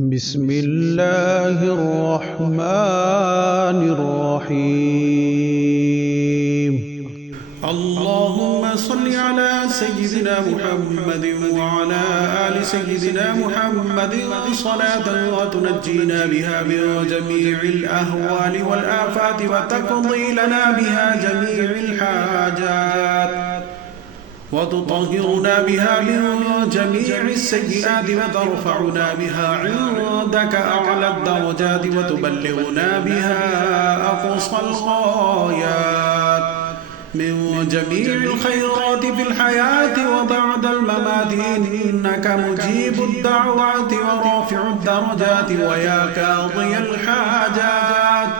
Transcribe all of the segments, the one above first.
بسم الله الرحمن الرحيم. اللهم صل على سيدنا محمد وعلى آل سيدنا محمد صلاة وتنجينا بها من جميع الأهوال والآفات وتقضي لنا بها جميع الحاجات وتطهرنا بها من جميع السيئات وترفعنا بها عندك أعلى الدرجات وتبلغنا بها أقصى الغايات من جميع الخيرات في الحياة وبعد الممات إنك مجيب الدعوات ورافع الدرجات ويا قاضي الحاجات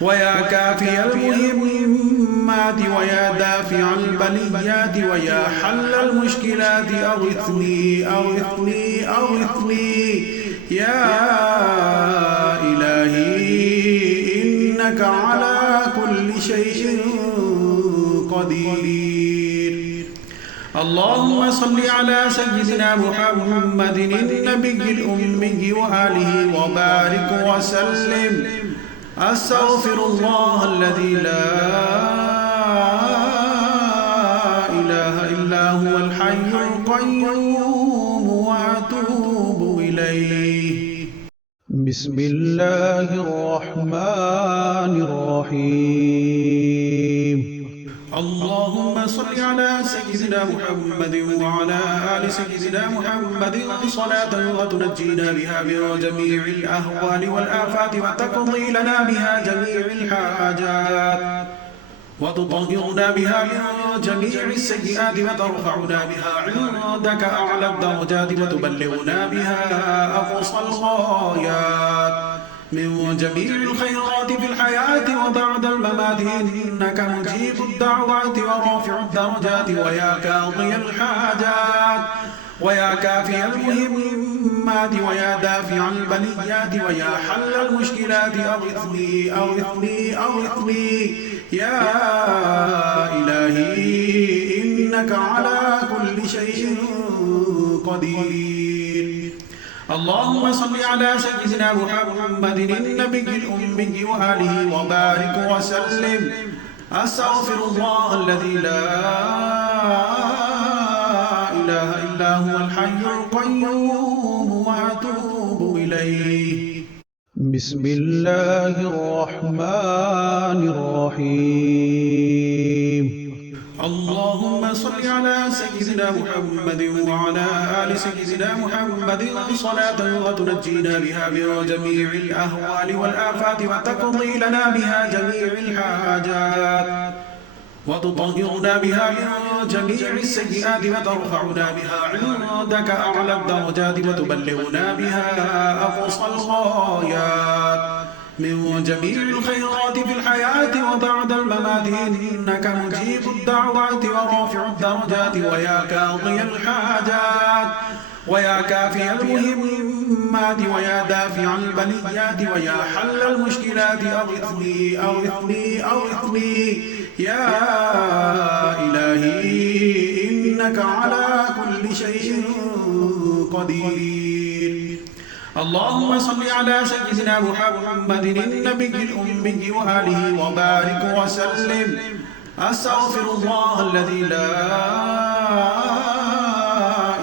ويا كافي المهمات ويا دافع البليات ويا حل المشكلات أغثني أغثني أغثني يا إلهي إنك على كل شيء قدير. اللهم صل على سيدنا محمد النبي الأمي وآله وبارك وسلم. أستغفر الله الذي لا إله إلا هو الحي القيوم وأتوب إليه. بسم الله الرحمن الرحيم. اللهم صل على سيدنا محمد وعلى آل سيدنا محمد صلاة وتنجينا بها من جميع الأهوال والآفات وتقضي لنا بها جميع الحاجات وتطهرنا بها من جميع السيئات وترفعنا بها عندك أعلى الدرجات وتبلغنا بها أقصى الغايات من جميع الخيرات في الحياة وبعد الممات إنك مجيب الدعوات ورافع الدرجات ويا قاضي الحاجات ويا كافي المهمات ويا دافع البليات ويا حل المشكلات أغثني أغثني أغثني يا إلهي إنك على كل شيء قدير. اللهم صل على سيدنا محمد النبي الأمي وآله وبارك وسلم. أستغفر الله الذي لا إله إلا هو الحي القيوم وأتوب إليه. بسم الله الرحمن الرحيم. اللهم صل على سيدنا محمد وعلى آل سيدنا محمد صلاة وتنجينا بها من جميع الأهوال والآفات وتقضي لنا بها جميع الحاجات وتطهرنا بها من جميع السيئات وترفعنا بها عندك أعلى الدرجات وتبلغنا بها أقصى الغايات من جميع الخيرات في الحياة وبعد الممات إنك مجيب الدعوات ورافع الدرجات ويا قاضي الحاجات ويا كافي المهمات ويا دافع البليات ويا حل المشكلات أغثني أغثني أغثني يا إلهي إنك على كل شيء قدير. اللهم صل على سيدنا محمد النبي الأمي وآله وبارك وسلم. أستغفر الله الذي لا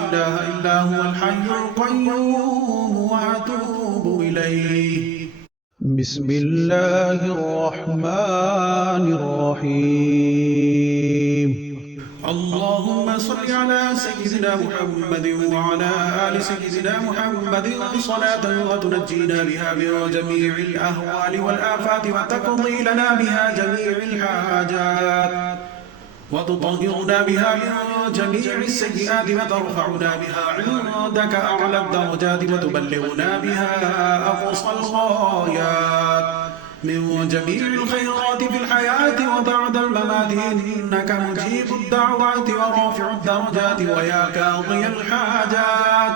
إله إلا هو الحي القيوم وأتوب إليه. بسم الله الرحمن الرحيم. اللهم صل على سيدنا محمد وعلى آل سيدنا محمد صلاة وتنجينا بها من جميع الأهوال والآفات وتقضي لنا بها جميع الحاجات وتطهرنا بها من جميع السيئات وترفعنا بها عندك أعلى الدرجات وتبلغنا بها أقصى الغايات من جميع الخيرات في الحياة وبعد الممات إنك مجيب الدعوات ورافع الدرجات ويا قاضي الحاجات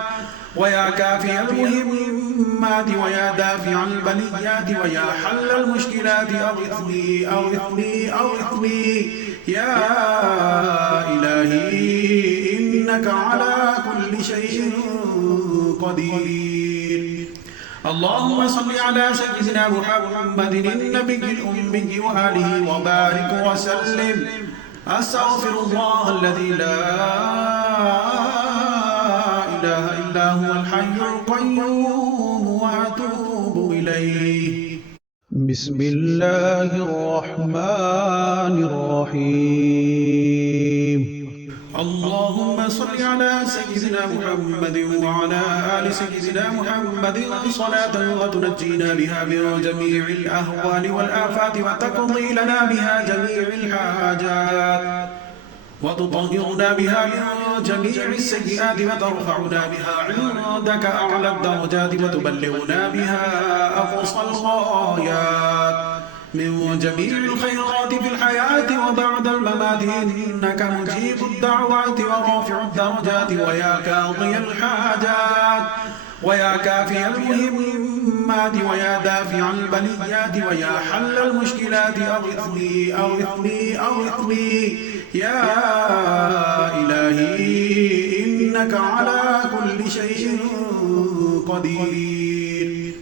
ويا كافي المهمات ويا دافع البليات ويا حل المشكلات أغثني أغثني أغثني يا إلهي إنك على كل شيء قدير. اللهم صل على سيدنا محمد النبي الأمي وآله وبارك وسلم. أستغفر الله الذي لا إله إلا هو الحي القيوم وأتوب إليه. بسم الله الرحمن الرحيم. اللهم صل على سيدنا محمد وعلى آل سيدنا محمد صلاة وتنجينا بها من جميع الأهوال والآفات وتقضي لنا بها جميع الحاجات وتطهرنا بها من جميع السيئات وترفعنا بها عندك أعلى الدرجات وتبلغنا بها أقصى الغايات من جميع الخيرات في الحياة وبعد الممات إنك مجيب الدعوات ورافع الدرجات ويا قاضي الحاجات ويا كافي المهمات ويا دافع البليات ويا حل المشكلات أغثني أغثني أغثني يا إلهي إنك على كل شيء قدير.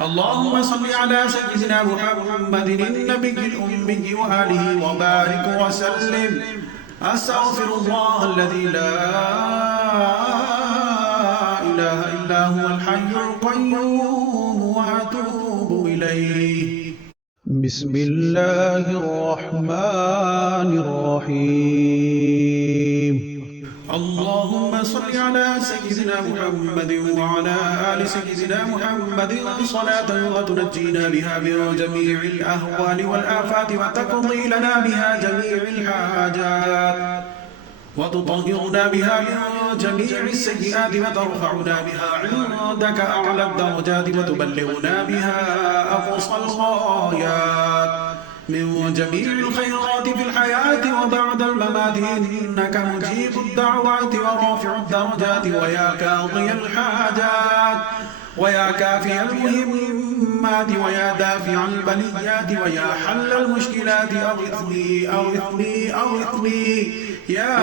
اللهم صل على سيدنا محمد النبي الأمي وآله وبارك وسلم. أستغفر الله الذي لا إله إلا هو الحي القيوم وأتوب إليه. بسم الله الرحمن الرحيم. اللهم صل على سيدنا محمد وعلى آل سيدنا محمد صلاة وتنجينا بها من جميع الأهوال والآفات وتقضي لنا بها جميع الحاجات وتطهرنا بها من جميع السيئات وترفعنا بها عندك أعلى الدرجات وتبلغنا بها أقصى الغايات من جميع الخيرات في الحياة وبعد الممات إنك مجيب الدعوات ورافع الدرجات ويا قاضي الحاجات ويا كافي المهمات ويا دافع البليات ويا حل المشكلات أغثني أغثني أغثني يا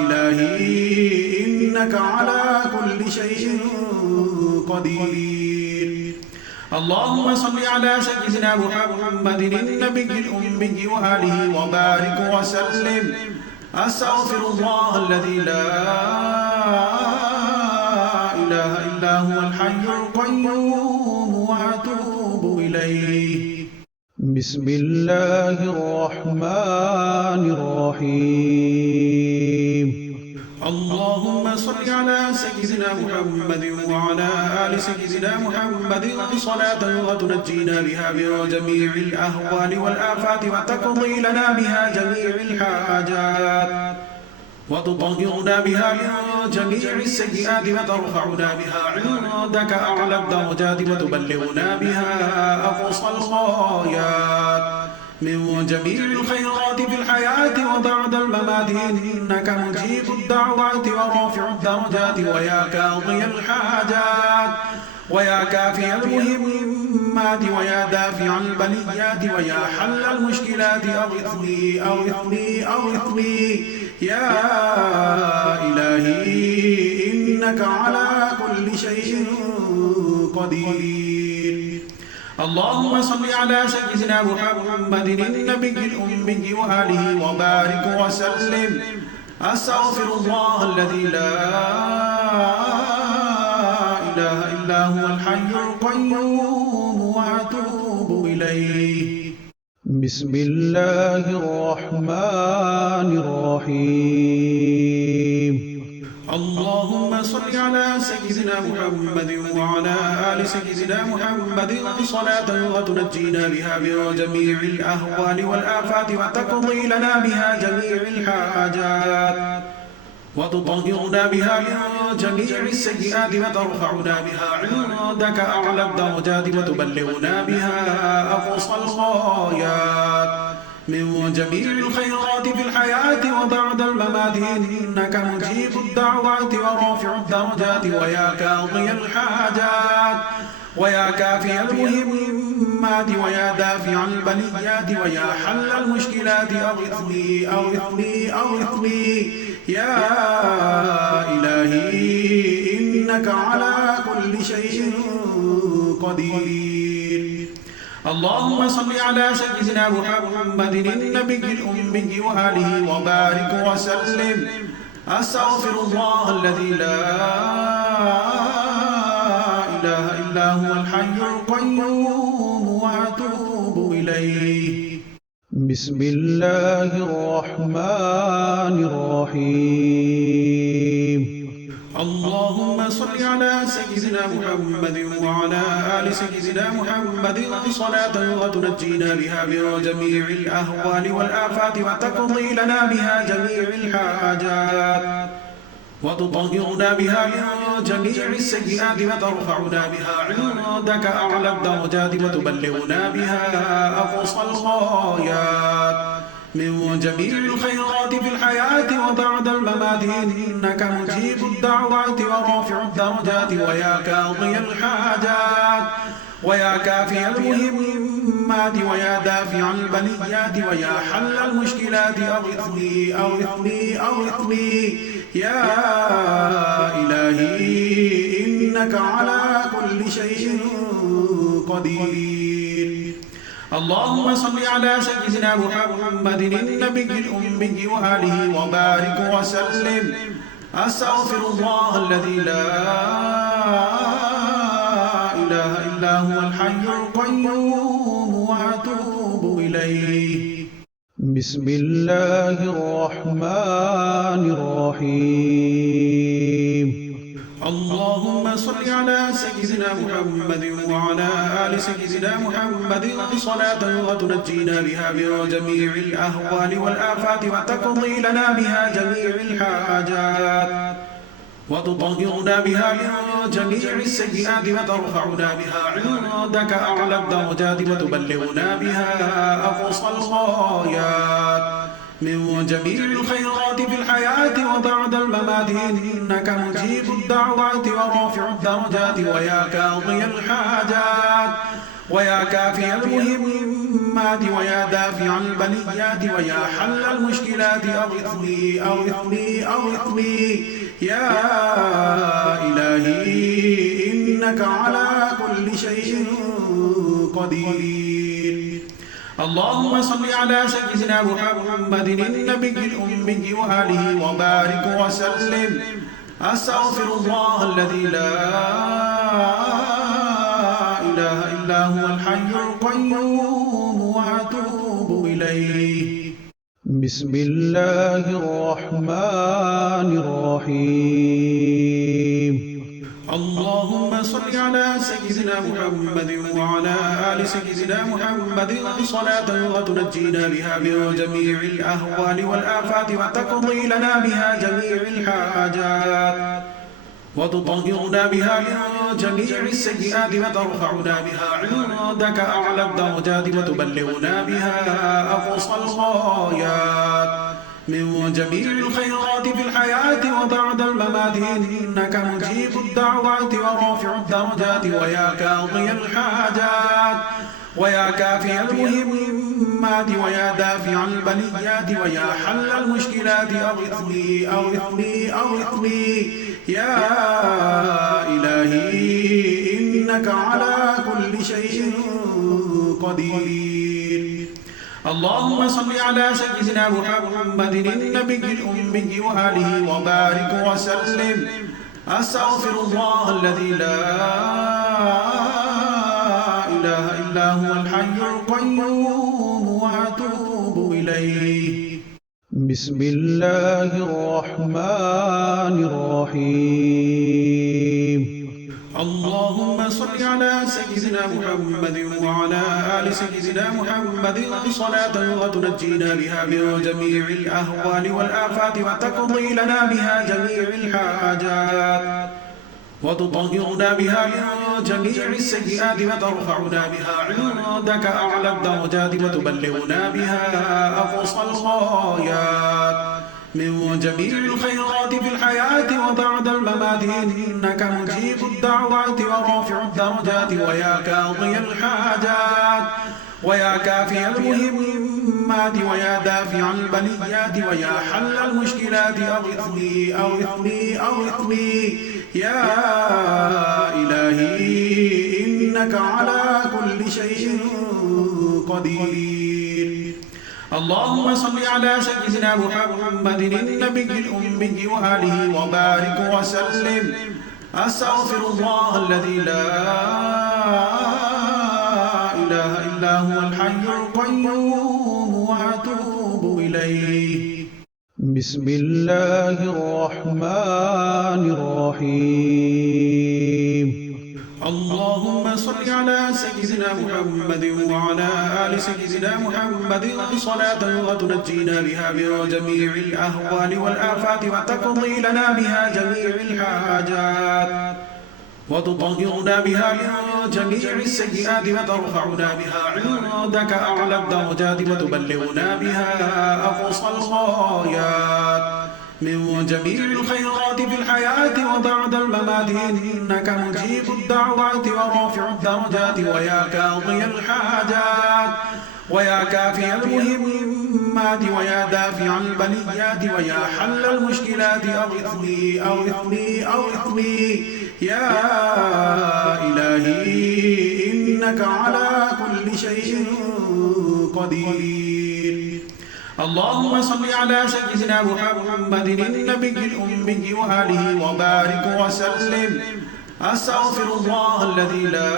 إلهي إنك على كل شيء قدير. اللهم صل على سيدنا محمد النبي الأمي وآله وبارك وسلم. أستغفر الله الذي لا إله إلا هو الحي القيوم وأتوب إليه. بسم الله الرحمن الرحيم. اللهم صل على سيدنا محمد وعلى آل سيدنا محمد صلاة وتنجينا بها من جميع الأهوال والآفات وتقضي لنا بها جميع الحاجات وتطهرنا بها من جميع السيئات وترفعنا بها عندك أعلى الدرجات وتبلغنا بها أقصى الغايات من جميع الخيرات في الحياة وبعد الممات إنك مجيب الدعوات ورافع الدرجات ويا قاضي الحاجات ويا كافي المهمات ويا دافع البليات ويا حل المشكلات أغثني أغثني أغثني يا إلهي إنك على كل شيء قدير. اللهم صل على سيدنا محمد النبي الأمي وآله وبارك وسلم. أستغفر الله الذي لا إله إلا هو الحي القيوم وأتوب إليه. بسم الله الرحمن الرحيم. اللهم صل على سيدنا محمد وعلى آل سيدنا محمد صلاة وتنجينا بها من جميع الأهوال والآفات وتقضي لنا بها جميع الحاجات وتطهرنا بها من جميع السيئات وترفعنا بها عندك أعلى الدرجات وتبلغنا بها أقصى الغايات من جميع الخيرات في الحياة وبعد الممات إنك مجيب الدعوات ورافع الدرجات ويا قاضي الحاجات ويا كافي المهمات ويا دافع البليات ويا حل المشكلات أغثني أغثني أغثني يا إلهي إنك على كل شيء قدير. اللهم صل على سيدنا محمد النبي الأمي وآله وبارك وسلم. أستغفر الله الذي لا إله إلا هو الحي القيوم وأتوب إليه. بسم الله الرحمن الرحيم. اللهم صل على سيدنا محمد وعلى آل سيدنا محمد صلاة وتنجينا بها من جميع الأهوال والآفات وتقضي لنا بها جميع الحاجات وتطهرنا بها من جميع السيئات وترفعنا بها عندك أعلى الدرجات وتبلغنا بها أقصى الغايات من جميع الخيرات في الحياة وبعد الممات إنك مجيب الدعوات ورافع الدرجات ويا قاضي الحاجات ويا كافي المهمات ويا دافع البليات ويا حل المشكلات أغثني أغثني أغثني يا إلهي إنك على كل شيء قدير. اللهم صل على سيدنا محمد النبي الأمي وآله وبارك وسلم. أستغفر الله الذي لا إله إلا هو الحي القيوم وأتوب إليه. بسم الله الرحمن الرحيم. اللهم صل على سيدنا محمد وعلى آل سيدنا محمد صلاة وتنجينا بها من جميع الأهوال والآفات وتقضي لنا بها جميع الحاجات وتطهرنا بها من جميع السيئات وترفعنا بها عندك أعلى الدرجات وتبلغنا بها أقصى الغايات من جميع الخيرات في الحياة وبعد الممات إنك مجيب الدعوات ورافع الدرجات ويا قاضي الحاجات ويا كافي المهمات ويا دافع البليات ويا حل المشكلات أغثني أغثني أغثني يا إلهي إنك على كل شيء قدير. اللهم صل على سيدنا محمد النبي الأمي وآله وبارك وسلم. أستغفر الله الذي لا إله إلا هو الحي القيوم وأتوب إليه. بسم الله الرحمن الرحيم. اللهم صل على سيدنا محمد وعلى آل سيدنا محمد صلاة وتنجينا بها من جميع الأهوال والآفات وتقضي لنا بها جميع الحاجات وتطهرنا بها من جميع السيئات وترفعنا بها عندك أعلى الدرجات وتبلغنا بها أقصى الغايات من جميع الخيرات في الحياة وبعد الممات إنك مجيب الدعوات ورافع الدرجات ويا قاضي الحاجات ويا كافي المهمات ويا دافع البليات ويا حل المشكلات أغثني أغثني أغثني يا إلهي إنك على كل شيء قدير. اللهم صل على سيدنا محمد النبي الأمي وآله وبارك وسلم. أستغفر الله الذي لا إله إلا هو الحي القيوم وأتوب إليه. بسم الله الرحمن الرحيم. اللهم صل على سيدنا محمد وعلى آل سيدنا محمد صلاة وتنجينا بها من جميع الأهوال والآفات وتقضي لنا بها جميع الحاجات وتطهرنا بها من جميع السيئات وترفعنا بها عندك أعلى الدرجات وتبلغنا بها أقصى الغايات من جميع الخيرات في الحياة وبعد الممات إنك مجيب الدعوات ورافع الدرجات ويا قاضي الحاجات ويا كافي المهمات ويا دافع البليات ويا حل المشكلات أغثني أغثني أغثني يا إلهي إنك على كل شيء قدير. اللهم صل على سيدنا محمد النبي الأمي وآله وبارك وسلم. أستغفر الله الذي لا إله إلا هو الحي القيوم وأتوب إليه. بسم الله الرحمن الرحيم. اللهم صل على سيدنا محمد وعلى آل سيدنا محمد صلاة وتنجينا بها من جميع الأهوال والآفات وتقضي لنا بها جميع الحاجات وتطهرنا بها من جميع السيئات وترفعنا بها عندك أعلى الدرجات وتبلغنا بها أقصى الغايات من جميع الخيرات في الحياة وبعد الممات إنك مجيب الدعوات ورافع الدرجات ويا قاضي الحاجات ويا كافي المهمات ويا دافع البليات ويا حل المشكلات أغثني أغثني أغثني يا إلهي إنك على كل شيء قدير. اللهم صل على سيدنا محمد النبي الأمي وآله وبارك وسلم. أستغفر الله الذي لا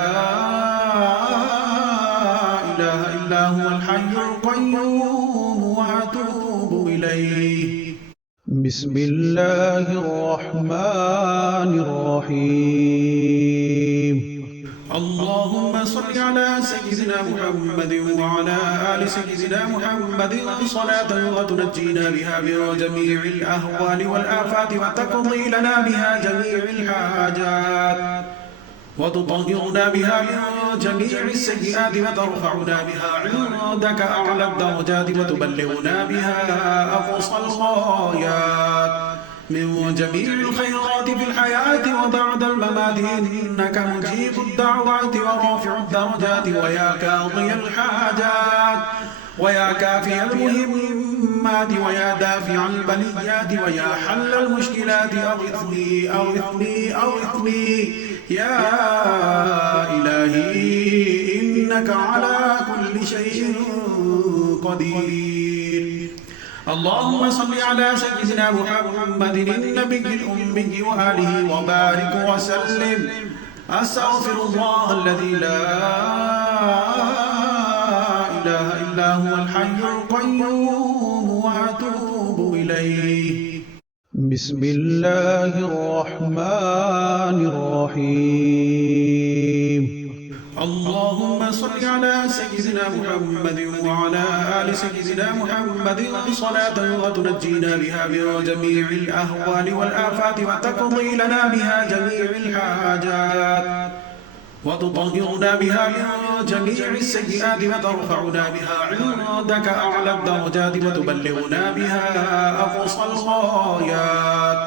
إله إلا هو الحي القيوم وأتوب إليه. بسم الله الرحمن الرحيم. اللهم صل على سيدنا محمد وعلى آل سيدنا محمد صلاة وتنجينا بها من جميع الأهوال والآفات وتقضي لنا بها جميع الحاجات وتطهرنا بها من جميع السيئات وترفعنا بها عندك أعلى الدرجات وتبلغنا بها أقصى الغايات من جميع الخيرات في الحياة وبعد الممات إنك مجيب الدعوات ورافع الدرجات ويا قاضي الحاجات ويا كافي المهمات ويا دافع البليات ويا حل المشكلات أغثني أغثني أغثني يا إلهي إنك على كل شيء قدير. اللهم صل على سيدنا محمد النبي الأمي وآله وبارك وسلم. أستغفر الله الذي لا إله إلا هو الحي القيوم وأتوب إليه. بسم الله الرحمن الرحيم. اللهم صل على سيدنا محمد وعلى آل سيدنا محمد صلاة وتنجينا بها من جميع الأهوال والآفات وتقضي لنا بها جميع الحاجات وتطهرنا بها من جميع السيئات وترفعنا بها عندك أعلى الدرجات وتبلغنا بها أقصى الغايات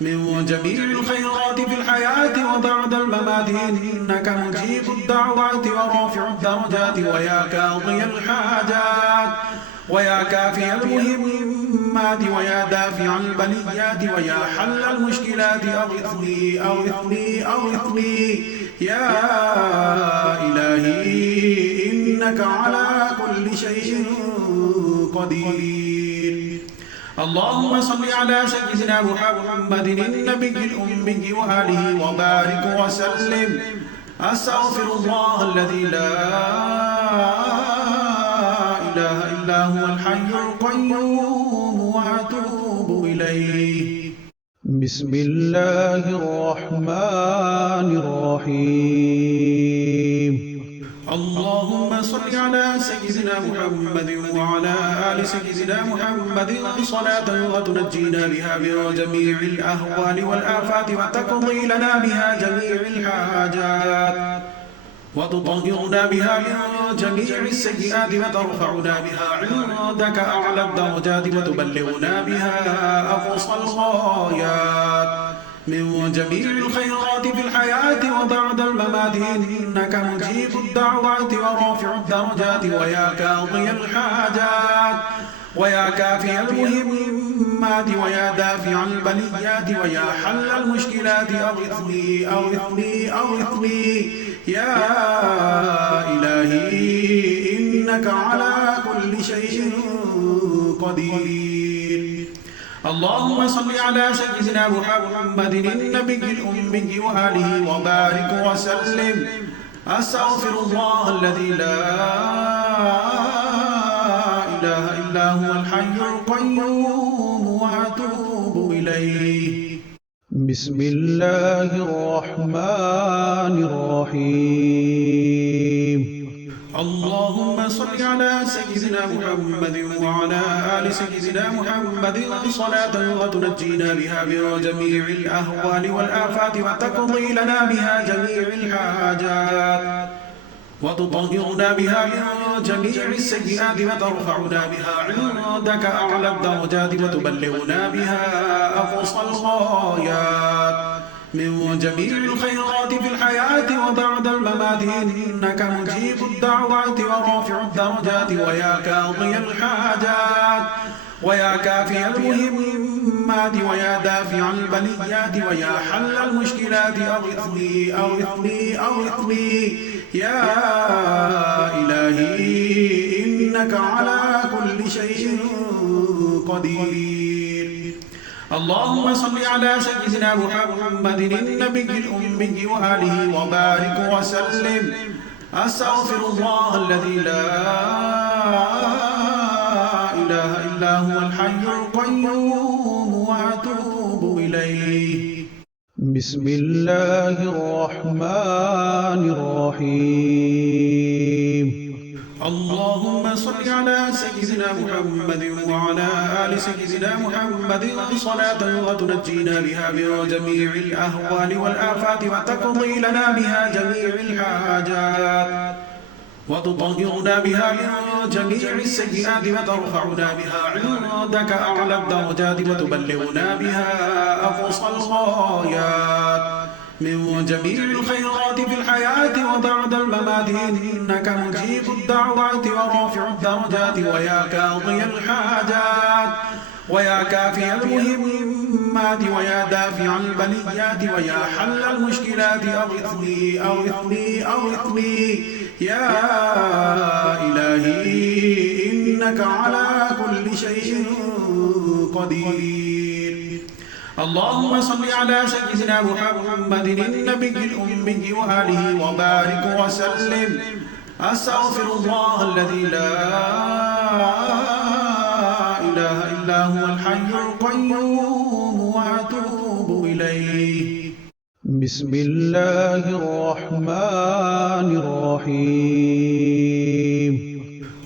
من جميع الخيرات في الحياة وبعد الممات إنك مجيب الدعوات ورافع الدرجات ويا قاضي الحاجات ويا كافي المهمات ويا دافع البليات ويا حل المشكلات أغثني أغثني أغثني يا إلهي إنك على كل شيء قدير. اللهم صل على سيدنا محمد النبي الأمي وآله وبارك وسلم. أستغفر الله الذي لا إله إلا هو الحي القيوم وأتوب إليه. بسم الله الرحمن الرحيم. اللهم صل على سيدنا محمد وعلى آل سيدنا محمد صلاة وتنجينا بها من جميع الأهوال والآفات وتقضي لنا بها جميع الحاجات وتطهرنا بها من جميع السيئات وترفعنا بها عندك أعلى الدرجات وتبلغنا بها أقصى الغايات من جميع الخيرات في الحياة وبعد الممات إنك مجيب الدعوات ورافع الدرجات ويا قاضي الحاجات ويا كافي المهمات ويا دافع البليات ويا حل المشكلات أغثني أغثني أغثني يا إلهي إنك على كل شيء قدير. اللهم صل على سيدنا محمد النبي الأمي وآله وبارك وسلم. أستغفر الله الذي لا إله إلا هو الحي القيوم وأتوب إليه. بسم الله الرحمن الرحيم. اللهم صل على سيدنا محمد وعلى آل سيدنا محمد صلاة وتنجينا بها من جميع الأهوال والآفات وتقضي لنا بها جميع الحاجات وتطهرنا بها من جميع السيئات وترفعنا بها عندك أعلى الدرجات وتبلغنا بها أقصى الغايات من جميع الخيرات في الحياة وبعد الممات إنك مجيب الدعوات ورافع الدرجات ويا قاضي الحاجات ويا كافي المهمات ويا دافع البليات ويا حل المشكلات أغثني أغثني أغثني يا إلهي إنك على كل شيء قدير. اللهم صل على سيدنا محمد النبي الأمي وآله وبارك وسلم. أستغفر الله الذي لا إله إلا هو الحي القيوم وأتوب إليه. بسم الله الرحمن الرحيم. اللهم صل على سيدنا محمد وعلى آل سيدنا محمد صلاة وتنجينا بها من جميع الأهوال والآفات وتقضي لنا بها جميع الحاجات وتطهرنا بها من جميع السيئات وترفعنا بها عندك أعلى الدرجات وتبلغنا بها أقصى الغايات من جميع الخيرات في الحياة وبعد الممات إنك مجيب الدعوات ورافع الدرجات ويا قاضي الحاجات ويا كافي المهمات ويا دافع البليات ويا حل المشكلات أغثني أغثني أغثني يا إلهي إنك على كل شيء قدير. اللهم صل على سيدنا محمد النبي الأمي وآله وبارك وسلم. أستغفر الله الذي لا إله إلا هو الحي القيوم وأتوب إليه. بسم الله الرحمن الرحيم.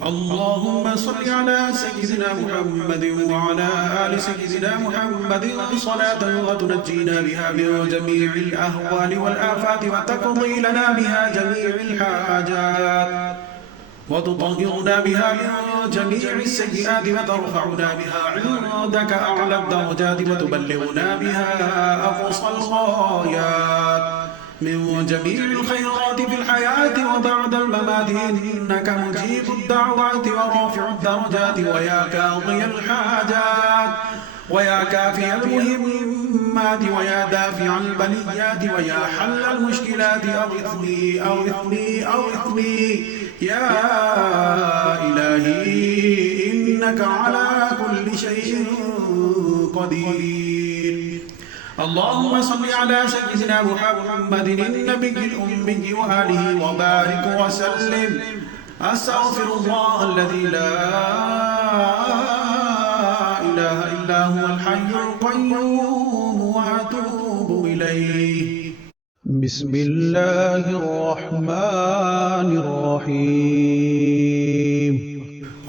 اللهم صل على سيدنا محمد وعلى آل سيدنا محمد صلاة وتنجينا بها من جميع الأهوال والآفات وتقضي لنا بها جميع الحاجات وتطهرنا بها من جميع السيئات وترفعنا بها عندك أعلى الدرجات وتبلغنا بها أقصى الغايات من جميع الخيرات في الحياة وبعد الممات إنك مجيب الدعوات ورافع الدرجات ويا قاضي الحاجات ويا كافي المهمات ويا دافع البليات ويا حل المشكلات أغثني أغثني أغثني يا إلهي إنك على كل شيء قدير. اللهم صل على سيدنا محمد النبي الأمي وآله وبارك وسلم. أستغفر الله الذي لا إله إلا هو الحي القيوم وأتوب إليه. بسم الله الرحمن الرحيم.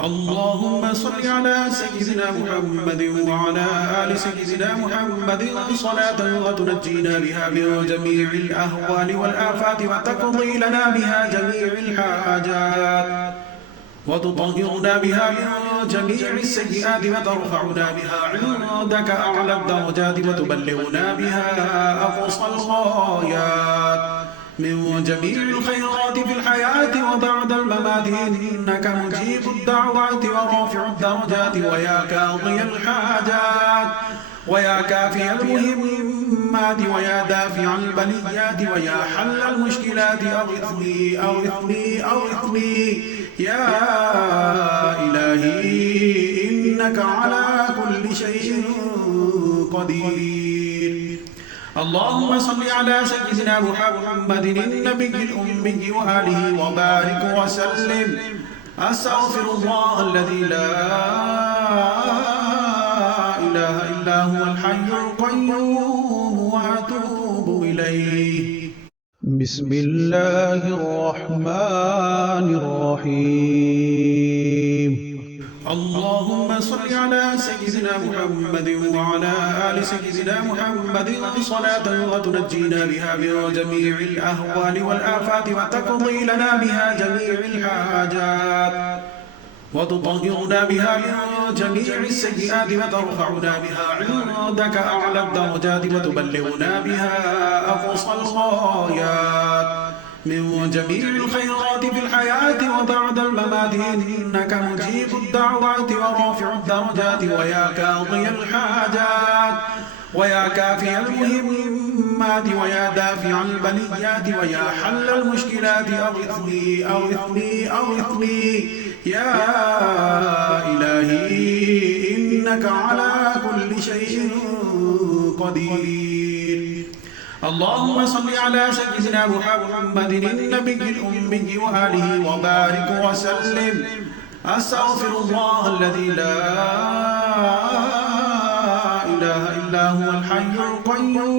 اللهم صل على سيدنا محمد وعلى آل سيدنا محمد صلاة وتنجينا بها من جميع الأهوال والآفات وتقضي لنا بها جميع الحاجات وتطهرنا بها من جميع السيئات وترفعنا بها عندك أعلى الدرجات وتبلغنا بها أقصى الغايات من جميع الخيرات في الحياة وبعد الممات إنك مجيب الدعوات ورافع الدرجات ويا قاضي الحاجات ويا كافي المهمات ويا دافع البليات ويا حل المشكلات أغثني أغثني أغثني يا إلهي إنك على كل شيء قدير. اللهم صل على سيدنا محمد النبي الأمي وآله وبارك وسلم. أستغفر الله الذي لا إله إلا هو الحي القيوم وأتوب إليه. بسم الله الرحمن الرحيم. اللهم صل على سيدنا محمد وعلى آل سيدنا محمد صلاة وتنجينا بها من جميع الأهوال والآفات وتقضي لنا بها جميع الحاجات وتطهرنا بها من جميع السيئات وترفعنا بها عندك أعلى الدرجات وتبلغنا بها أقصى الغايات من جميع الخيرات في الحياة وبعد الممات إنك مجيب الدعوات ورافع الدرجات ويا قاضي الحاجات ويا كافي المهمات ويا دافع البليات ويا حل المشكلات أغثني أغثني أغثني يا إلهي إنك على كل شيء قدير. اللهم صل على سيدنا محمد النبي الأمي وآله وبارك وسلم. أستغفر الله الذي لا إله إلا هو الحي القيوم